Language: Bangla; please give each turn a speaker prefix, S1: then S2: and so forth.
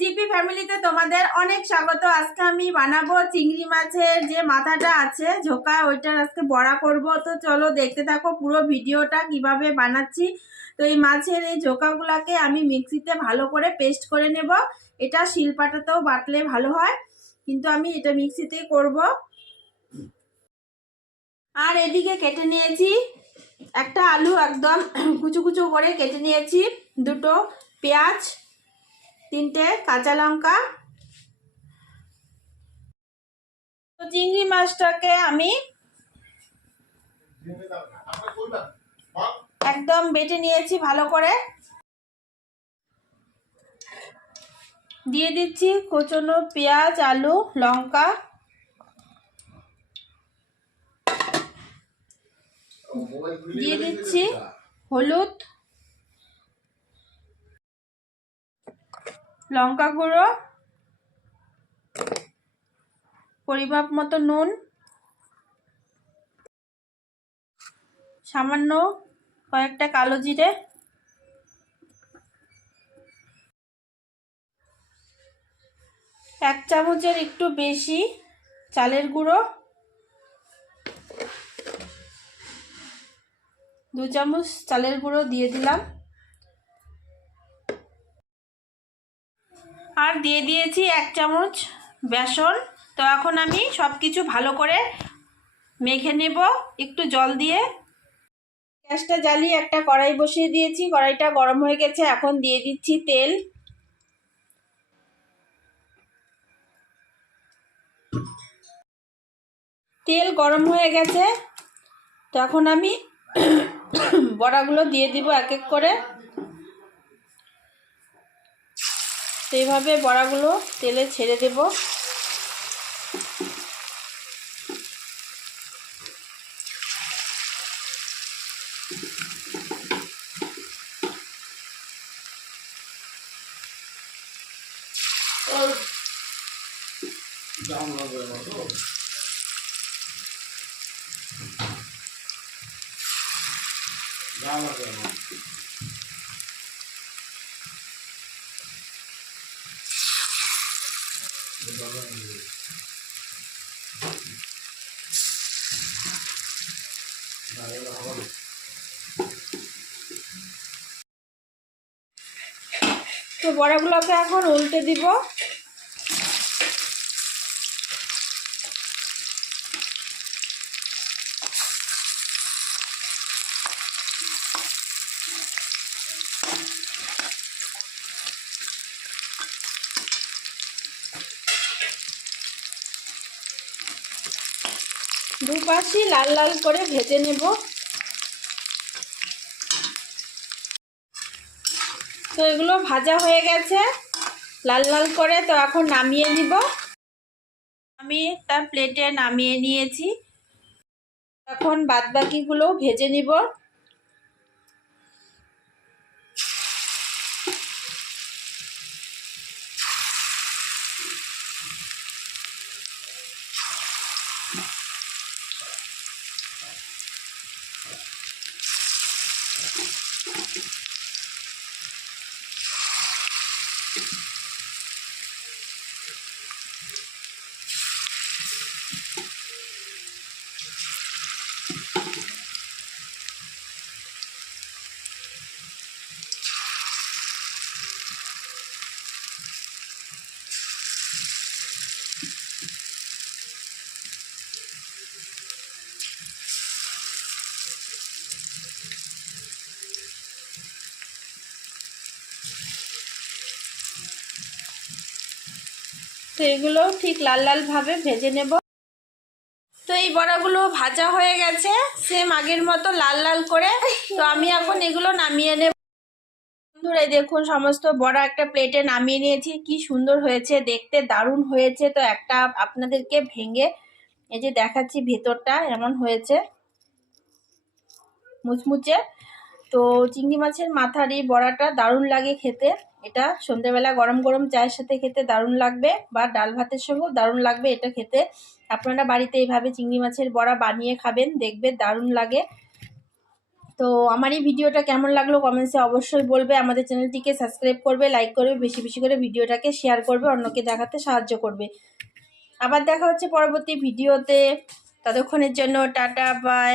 S1: জিপি ফ্যামিলিতে তোমাদের অনেক স্বাগত। আজকে আমি বানাবো চিংড়ি মাছের যে মাথাটা আছে, ঝোকা, ওইটার আজকে বড়া করব। তো চলো দেখতে থাকো পুরো ভিডিওটা কীভাবে বানাচ্ছি। তো এই মাছের এই ঝোকাগুলাকে আমি মিক্সিতে ভালো করে পেস্ট করে নেব। এটা শিলপাটাতেও বাটলে ভালো হয়, কিন্তু আমি এটা মিক্সিতেই করব। আর এদিকে কেটে নিয়েছি একটা আলু একদম কুচু কুচু করে কেটে নিয়েছি, দুটো পেঁয়াজ তিনটে কাঁচা লঙ্কা। চিংড়ি মাছটাকে আমি একদম বেটে নিয়েছি ভালো করে। দিয়ে দিচ্ছি কোচনো পেঁয়াজ, আলু, লঙ্কা। দিয়ে দিচ্ছি হলুদ। লঙ্কা গুঁড়ো, পরিমাপ মতো নুন, সামান্য কয়েকটা কালো জিরে, এক চামচের একটু বেশি চালের গুঁড়ো, দু চামচ চালের গুঁড়ো দিয়ে দিলাম। আর দিয়ে দিয়েছি এক চামচ বেসন। তো এখন আমি সব কিছু ভালো করে মেখে নেব, একটু জল দিয়ে। গ্যাসটা জ্বালিয়ে একটা কড়াই বসিয়ে দিয়েছি। কড়াইটা গরম হয়ে গেছে, এখন দিয়ে দিচ্ছি তেল। তেল গরম হয়ে গেছে। তো এখন আমি বড়াগুলো দিয়ে দিব এক এক করে। এইভাবে বড়াগুলো তেলে ছেড়ে দেব। তো বড়াগুলোকে এখন উল্টে দিব। দুপাশই লাল লাল করে ভেজে নেব। তো এগুলো ভাজা হয়ে গেছে, লাল লাল করে তো এখন নামিয়ে নিব। আমি একটা প্লেটে নামিয়ে নিয়েছি। এখন বাদবাকিগুলো ভেজে নিব। তো এগুলো ঠিক লাল লাল ভাবে ভেজে নেব। তো এই বড়াগুলো ভাজা হয়ে গেছে সেম আগের মতো লাল লাল করে। তো আমি এখন এগুলো নামিয়ে নেব। বন্ধুরা দেখুন, সমস্ত বড়া একটা প্লেটে নামিয়ে নিয়েছি। কি সুন্দর হয়েছে, দেখতে দারুণ হয়েছে। তো একটা আপনাদেরকে ভেঙে এই যে দেখাচ্ছি ভেতরটা, এমন হয়েছে। মুচমুচে। তো চিংড়ি মাছের মাথার এই বড়াটা দারুণ লাগে খেতে। এটা সন্ধেবেলা গরম গরম চায়ের সাথে খেতে দারুণ লাগবে, বা ডাল ভাতের সঙ্গেও দারুণ লাগবে এটা খেতে। আপনারা বাড়িতে এইভাবে চিংড়ি মাছের বড়া বানিয়ে খাবেন, দেখবে দারুণ লাগে। তো আমার এই ভিডিওটা কেমন লাগল কমেন্টসে অবশ্যই বলবে। আমাদের চ্যানেলটিকে সাবস্ক্রাইব করবে লাইক করবে, বেশি বেশি করে ভিডিওটাকে শেয়ার করবে, অন্যকে দেখাতে সাহায্য করবে। আবার দেখা হচ্ছে পরবর্তী ভিডিওতে। ততক্ষণের জন্য টাটা বাই